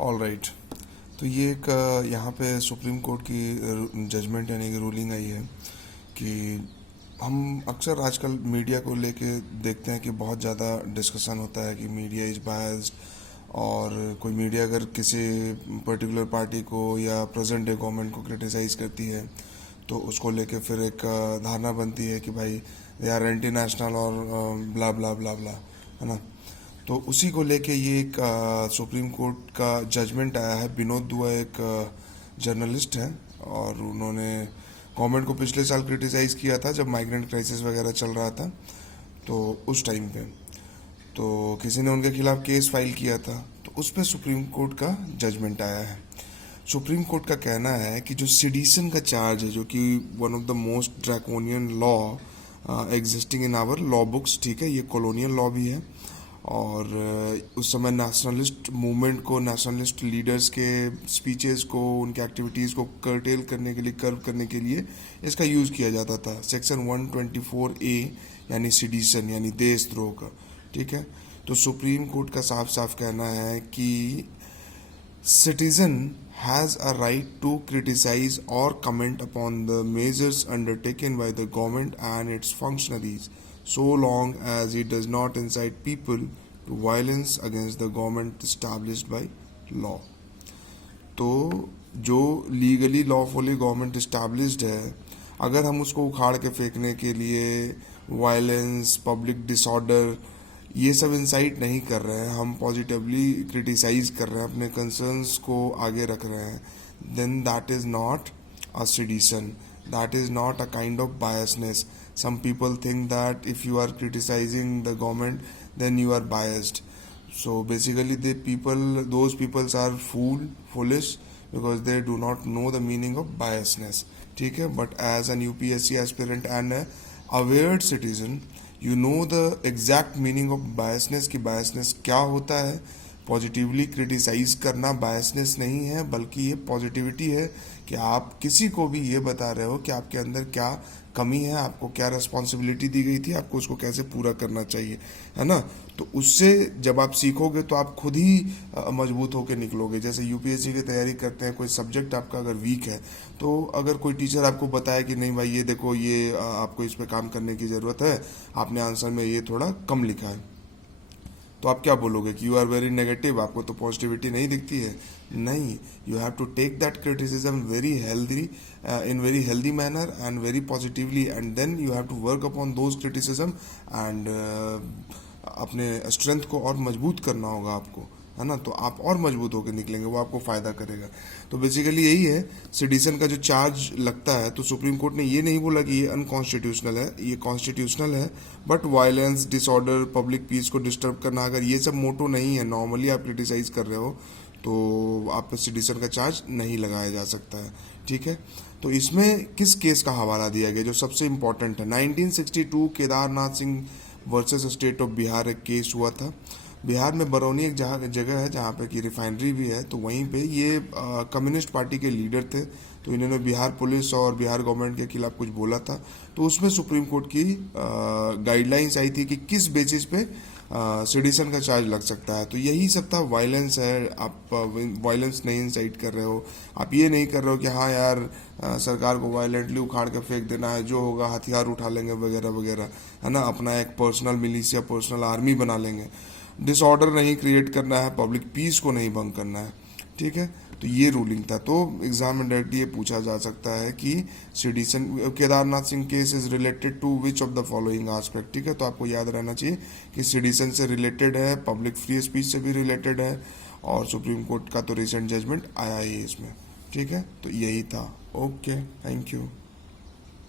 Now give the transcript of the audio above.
All right. तो ये एक यहाँ पे सुप्रीम कोर्ट की जजमेंट यानी कि रूलिंग आई है कि हम अक्सर आजकल मीडिया को लेके देखते हैं कि बहुत ज़्यादा डिस्कशन होता है कि मीडिया इज़ बायस्ड, और कोई मीडिया अगर किसी पर्टिकुलर पार्टी को या प्रेजेंट डे गवर्नमेंट को क्रिटिसाइज़ करती है तो उसको लेके फिर एक धारणा बनती है कि भाई दे आर एंटी नेशनल और ब्ला ब्ला ब्ला ब्ला, है ना। तो उसी को लेके ये एक सुप्रीम कोर्ट का जजमेंट आया है। विनोद दुआ एक जर्नलिस्ट है और उन्होंने गवर्नमेंट को पिछले साल क्रिटिसाइज़ किया था जब माइग्रेंट क्राइसिस वगैरह चल रहा था, तो उस टाइम पे तो किसी ने उनके खिलाफ केस फाइल किया था, तो उस पर सुप्रीम कोर्ट का जजमेंट आया है। सुप्रीम कोर्ट का कहना है कि जो सिडिशन का चार्ज है, जो कि one of the most draconian law existing in our law books, ठीक है, ये कॉलोनियल लॉ भी है, और उस समय नेशनलिस्ट मूवमेंट को, नेशनलिस्ट लीडर्स के स्पीचेस को, उनके एक्टिविटीज़ को कर्टेल करने के लिए, कर्व करने के लिए इसका यूज़ किया जाता था। सेक्शन 124A यानी सिडिशन यानी देशद्रोह का, ठीक है। तो सुप्रीम कोर्ट का साफ साफ कहना है कि citizen has a right to criticize or comment upon the measures undertaken by the government and its functionaries, so long as it does not incite people to violence against the government established by law. तो जो legally lawfully government established है, अगर हम उसको उखाड़ के फेंकने के लिए वायलेंस, पब्लिक डिसऑर्डर, ये सब इंसाइट नहीं कर रहे हैं, हम पॉजिटिवली क्रिटिसाइज कर रहे हैं, अपने कंसर्न्स को आगे रख रहे हैं, then that is not a sedition, that is not a kind of biasness. Some people think that if you are criticising the government then you are biased. So basically those peoples are foolish because they do not know the meaning of biasness, ठीक है. But as an UPSC aspirant and a aware citizen, you know the exact meaning of biasness, कि biasness क्या होता है. Positively criticise करना biasness नहीं है, बल्कि ये पॉजिटिविटी है कि आप किसी को भी ये बता रहे हो कि आपके अंदर क्या कमी है, आपको क्या रिस्पॉन्सिबिलिटी दी गई थी, आपको उसको कैसे पूरा करना चाहिए, है ना. तो उससे जब आप सीखोगे तो आप खुद ही मजबूत होकर निकलोगे. जैसे यूपीएससी की तैयारी करते हैं, कोई सब्जेक्ट आपका अगर वीक है, तो अगर कोई टीचर आपको बताए कि नहीं भाई ये देखो, ये आपको इस पर काम करने की ज़रूरत है, आपने आंसर में ये थोड़ा कम लिखा है, तो आप क्या बोलोगे कि यू आर वेरी नेगेटिव, आपको तो पॉजिटिविटी नहीं दिखती है. नहीं, you have to take that criticism very healthy, in very healthy manner and very positively, and then you have to work upon those criticism एंड अपने स्ट्रेंथ को और मजबूत करना होगा आपको, है ना. तो आप और मजबूत होकर निकलेंगे, वो आपको फ़ायदा करेगा. तो बेसिकली यही है. सिडिशन का जो चार्ज लगता है, तो सुप्रीम कोर्ट ने ये नहीं बोला कि ये अनकॉन्स्टिट्यूशनल है, ये कॉन्स्टिट्यूशनल है. But violence, disorder, public piece को डिस्टर्ब करना, अगर ये सब मोटो नहीं है, नॉर्मली आप क्रिटिसाइज कर रहे हो, तो आप पे सिडिशन का चार्ज नहीं लगाया जा सकता है, ठीक है. तो इसमें किस केस का हवाला दिया गया जो सबसे इम्पोर्टेंट है. 1962 Kedarnath Singh versus state of Bihar एक केस हुआ था. बिहार में बरौनी एक जगह है जहाँ पे कि रिफाइनरी भी है. तो वहीं पे ये कम्युनिस्ट पार्टी के लीडर थे, तो इन्होंने बिहार पुलिस और बिहार गवर्नमेंट के खिलाफ कुछ बोला था. तो उसमें सुप्रीम कोर्ट की गाइडलाइंस आई थी कि किस बेसिस पे सिडिशन का चार्ज लग सकता है. तो यही सब था. वायलेंस है, आप वायलेंस नहीं इंसाइट कर रहे हो, आप ये नहीं कर रहे हो कि हाँ यार सरकार को वायलेंटली उखाड़ के फेंक देना है, जो होगा हथियार उठा लेंगे वगैरह वगैरह, है ना. अपना एक पर्सनल मिलिशिया, पर्सनल आर्मी बना लेंगे. डिसऑर्डर नहीं क्रिएट करना है, पब्लिक पीस को नहीं भंग करना है, ठीक है. तो ये रूलिंग था. तो एग्जाम में डायरेक्टली ये पूछा जा सकता है कि sedition, Kedarnath Singh case is related to which of the following aspect, ठीक है. तो आपको याद रहना चाहिए कि सिडिशन से रिलेटेड है, पब्लिक फ्री स्पीच से भी रिलेटेड है, और सुप्रीम कोर्ट का तो रिसेंट जजमेंट आया ही है इसमें, ठीक है. तो यही था. Okay, thank you.